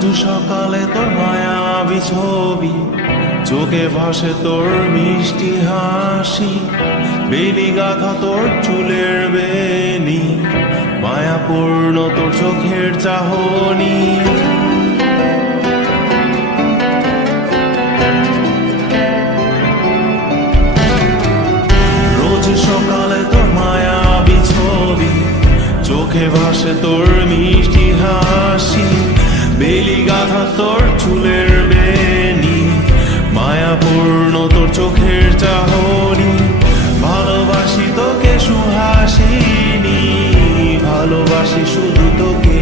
রোজ সকালে তোর মায়াবী ছবি, চোখে ভাসে তোর মিষ্টি হাসি, বেলি গাথা তোর চুলের বেনি, মায়াপূর্ণ তোর চোখের চাহনি। রোজ সকালে তোর মায়াবী ছবি, চোখে ভাসে তোর মিষ্টি হাসি, বেলি গাথা তোর চুলের বেনি, মায়াপূর্ণ তোর চোখের চাহনি। ভালোবাসি তোকে সুহাসিনী, ভালোবাসি শুধু তোকে।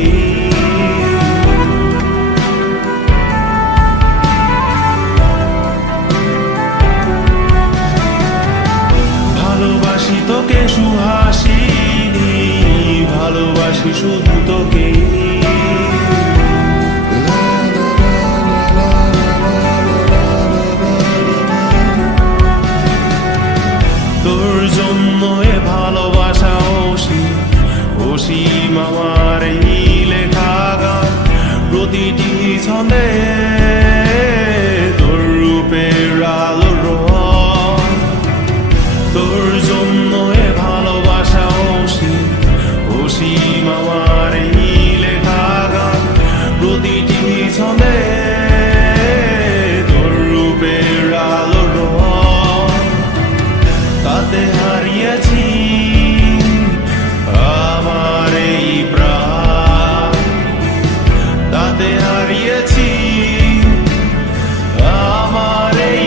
ভালোবাসি তোকে সুহাসিনী, ভালোবাসি শুধু তোকে। তোর জন্য এ ভালোবাসা অসীম আমার এই লেখা গান, প্রতিটি ছন্দে তোর রূপের আলো রং। তোর জন্য এ ভালোবাসা অসীম আমার এই লেখা গান, প্রতিটি ছন্দে তোর রূপের আলো রং। তাতে হারিয়েছি আমার এই প্রাণ, তাতে হারিয়েছি আমার এই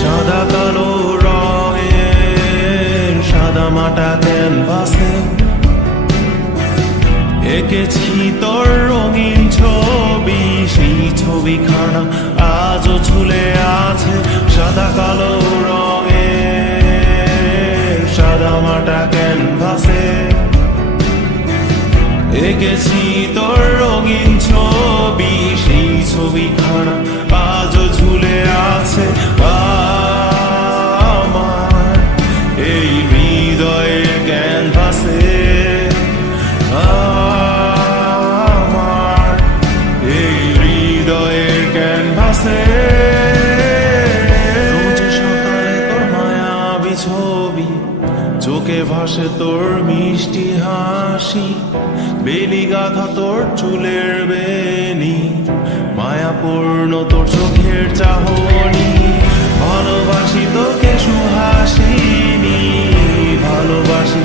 সাদা কালো রঙের সাদামাটা ক্যানভাসে এঁকেছি তোর রঙিন ছবি, সেই ছবিখানা আজও ঝুলে আছে। সাদা কালো রঙের সাদামাটা ক্যানভাসে এঁকেছি তোর রঙিন ছবি, সেই ছবিখানা আজও ঝুলে আছে আমার এই হৃদয়ের ক্যানভাসে। আমার এই হৃদয়ের ক্যানভাসে। রোজ সকালে তোর মায়াবী ছবি, চোখে ভাসে তোর মিষ্টি হাসি, বেলি গাথা তোর চুলের বেনি, মায়াপূর্ণ তোর চোখের চাহনি। ভালোবাসি তোকে সুহাসিনী, ভালোবাসি